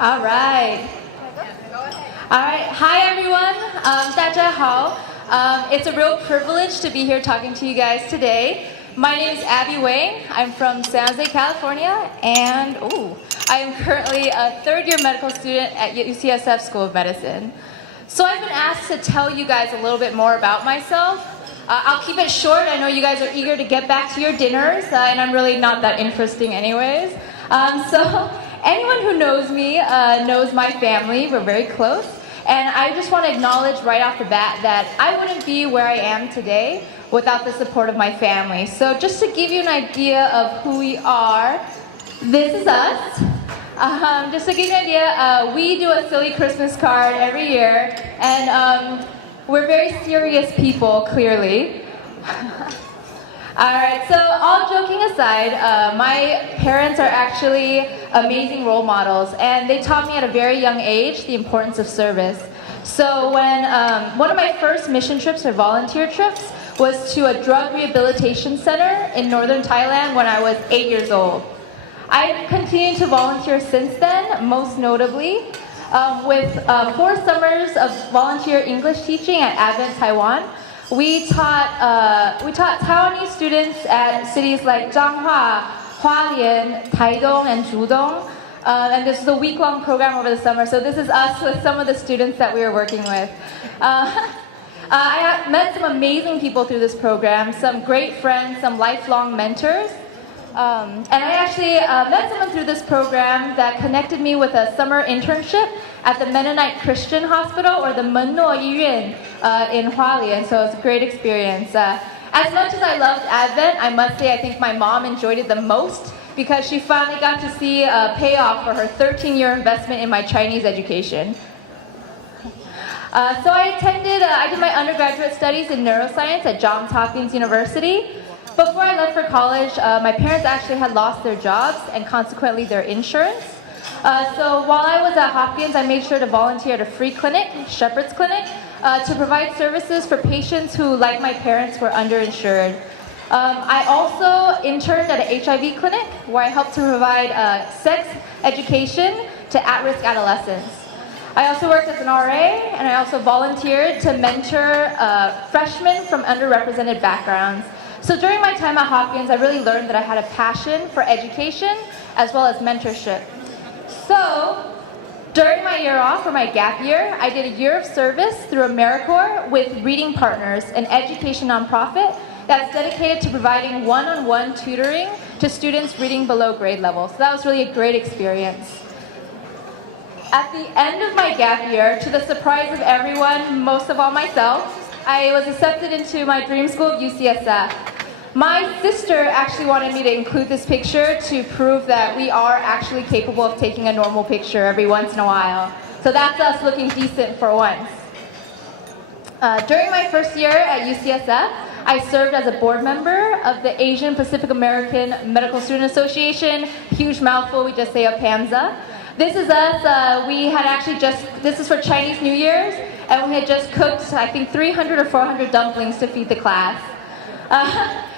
All right. All right. Hi, everyone. 大家好. It's a real privilege to be here talking to you guys today. My name is Abby Wang. I'm from San Jose, California, and I am currently a third-year medical student at UCSF School of Medicine. So I've been asked to tell you guys a little bit more about myself. I'll keep it short. I know you guys are eager to get back to your dinners, and I'm really not that interesting anyways. So anyone who knows me knows my family. We're very close. And I just want to acknowledge right off the bat that I wouldn't be where I am today without the support of my family. So just to give you an idea of who we are, this is us. Just to give you an idea, we do a silly Christmas card every year, and we're very serious people, clearly. All right, so all joking aside, my parents are actually amazing role models, and they taught me at a very young age the importance of service. So when one of my first mission trips or volunteer trips was to a drug rehabilitation center in northern Thailand when I was 8 years old. I've continued to volunteer since then, most notably with 4 summers of volunteer English teaching at Advent Taiwan. We taught Taiwanese students at cities like Changhua, Hualien, Taidong, and Zhudong. And this is a week-long program over the summer. So this is us with some of the students that we were working with. I met some amazing people through this program, some great friends, some lifelong mentors. And I actually met someone through this program that connected me with a summer internship at the Mennonite Christian Hospital, or the Menno Yiyuan in Hualien, so it's a great experience. As much as I loved Advent, I must say I think my mom enjoyed it the most because she finally got to see a payoff for her 13-year investment in my Chinese education. So I did my undergraduate studies in neuroscience at Johns Hopkins University. Before I left for college, my parents actually had lost their jobs and consequently their insurance. So while I was at Hopkins, I made sure to volunteer at a free clinic, Shepherd's Clinic, to provide services for patients who, like my parents, were underinsured. I also interned at an HIV clinic where I helped to provide sex education to at-risk adolescents. I also worked as an RA, and I also volunteered to mentor freshmen from underrepresented backgrounds. So during my time at Hopkins, I really learned that I had a passion for education as well as mentorship. So during my year off, or my gap year, I did a year of service through AmeriCorps with Reading Partners, an education nonprofit that's dedicated to providing one-on-one tutoring to students reading below grade level. So that was really a great experience. At the end of my gap year, to the surprise of everyone, most of all myself, I was accepted into my dream school of UCSF. My sister actually wanted me to include this picture to prove that we are actually capable of taking a normal picture every once in a while. So that's us looking decent for once. During my first year at UCSF, I served as a board member of the Asian Pacific American Medical Student Association. Huge mouthful, we just say APAMSA. This is us. This is for Chinese New Year's, and we had just cooked, I think, 300 or 400 dumplings to feed the class.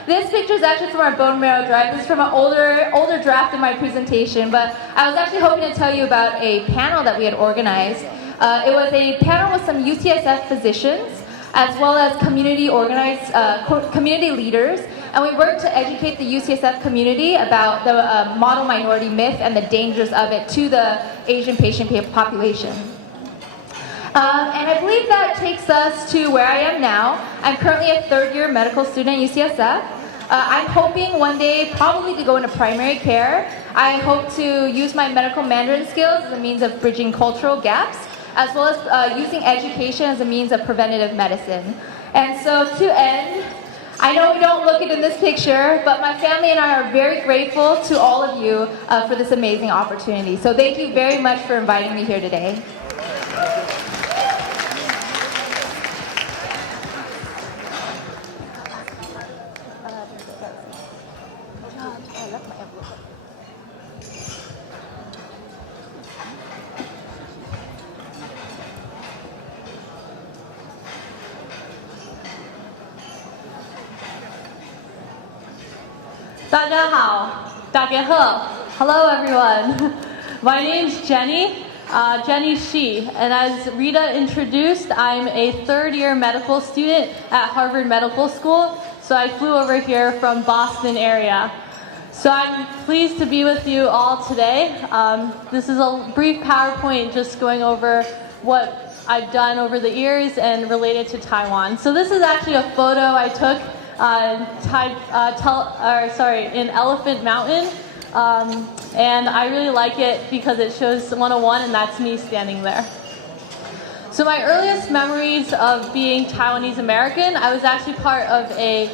This picture is actually from our bone marrow drive. This is from an older draft of my presentation, but I was actually hoping to tell you about a panel that we had organized. It was a panel with some UCSF physicians, as well as community leaders, and we worked to educate the UCSF community about the model minority myth and the dangers of it to the Asian patient population. And I believe that takes us to where I am now. I'm currently a third-year medical student at UCSF. I'm hoping one day probably to go into primary care. I hope to use my medical Mandarin skills as a means of bridging cultural gaps, as well as using education as a means of preventative medicine. And so to end, I know we don't look it in this picture, but my family and I are very grateful to all of you for this amazing opportunity. So thank you very much for inviting me here today. Hello everyone. My name's Jenny. Jenny Shi, and as Rita introduced, I'm a third-year medical student at Harvard Medical School, so I flew over here from Boston area. So I'm pleased to be with you all today. This is a brief PowerPoint just going over what I've done over the years and related to Taiwan. So this is actually a photo I took in Elephant Mountain. And I really like it because it shows 101, and that's me standing there. So my earliest memories of being Taiwanese American, I was actually part of an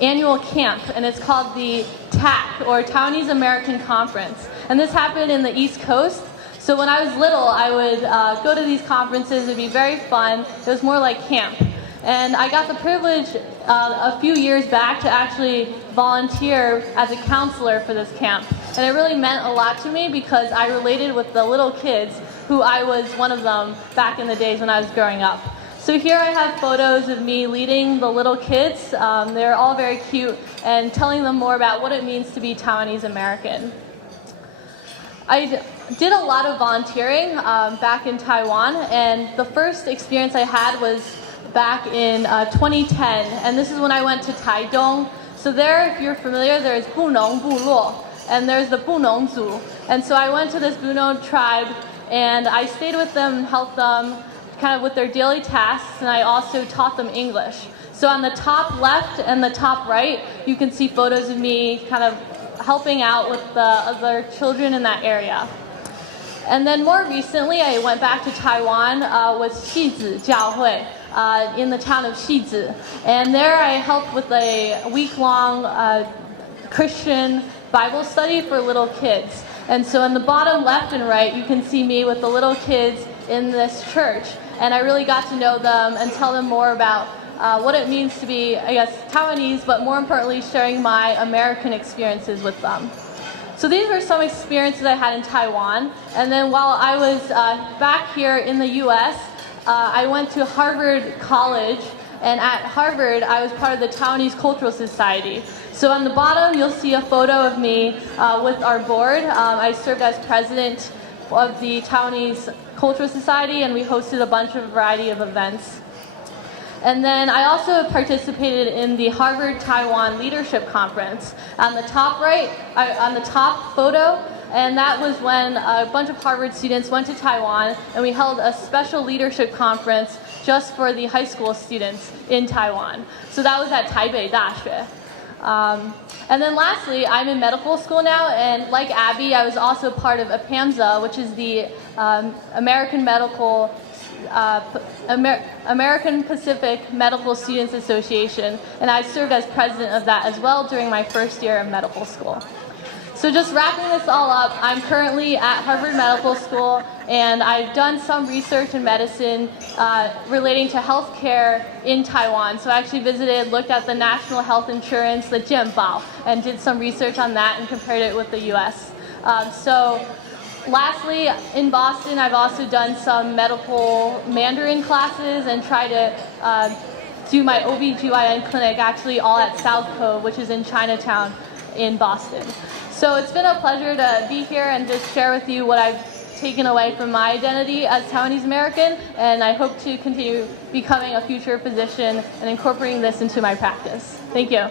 annual camp, and it's called the TAC, or Taiwanese American Conference. And this happened in the East Coast. So when I was little, I would go to these conferences. It'd be very fun. It was more like camp. And I got the privilege a few years back to actually volunteer as a counselor for this camp. And it really meant a lot to me because I related with the little kids, who I was one of them back in the days when I was growing up. So here I have photos of me leading the little kids. They're all very cute, and telling them more about what it means to be Taiwanese American. I did a lot of volunteering back in Taiwan, and the first experience I had was back in 2010, and this is when I went to Taidong. So there, if you're familiar, there's Bunong Buluo, and there's the Bunong Zu. And so I went to this Bunong tribe, and I stayed with them and helped them kind of with their daily tasks, and I also taught them English. So on the top left and the top right, you can see photos of me kind of helping out with the other children in that area. And then more recently, I went back to Taiwan with Xizi Jiaohui. In the town of Xizi. And there I helped with a week-long Christian Bible study for little kids. And so in the bottom left and right, you can see me with the little kids in this church. And I really got to know them and tell them more about what it means to be, I guess, Taiwanese, but more importantly, sharing my American experiences with them. So these were some experiences I had in Taiwan. And then while I was back here in the US, I went to Harvard College, and at Harvard, I was part of the Taiwanese Cultural Society. So on the bottom, you'll see a photo of me with our board. I served as president of the Taiwanese Cultural Society, and we hosted a bunch of variety of events. And then I also participated in the Harvard Taiwan Leadership Conference. On the top right, on the top photo, and that was when a bunch of Harvard students went to Taiwan, and we held a special leadership conference just for the high school students in Taiwan. So that was at Taipei Daxue. And then lastly, I'm in medical school now, and like Abby, I was also part of APAMSA, which is the American Pacific Medical Students Association, and I served as president of that as well during my first year of medical school. So just wrapping this all up, I'm currently at Harvard Medical School, and I've done some research in medicine relating to healthcare in Taiwan. So I actually visited, looked at the national health insurance, the Jianbao, and did some research on that and compared it with the US. So lastly, in Boston, I've also done some medical Mandarin classes and try to do my OB/GYN clinic actually all at South Cove, which is in Chinatown in Boston. So it's been a pleasure to be here and just share with you what I've taken away from my identity as Taiwanese American, and I hope to continue becoming a future physician and incorporating this into my practice. Thank you.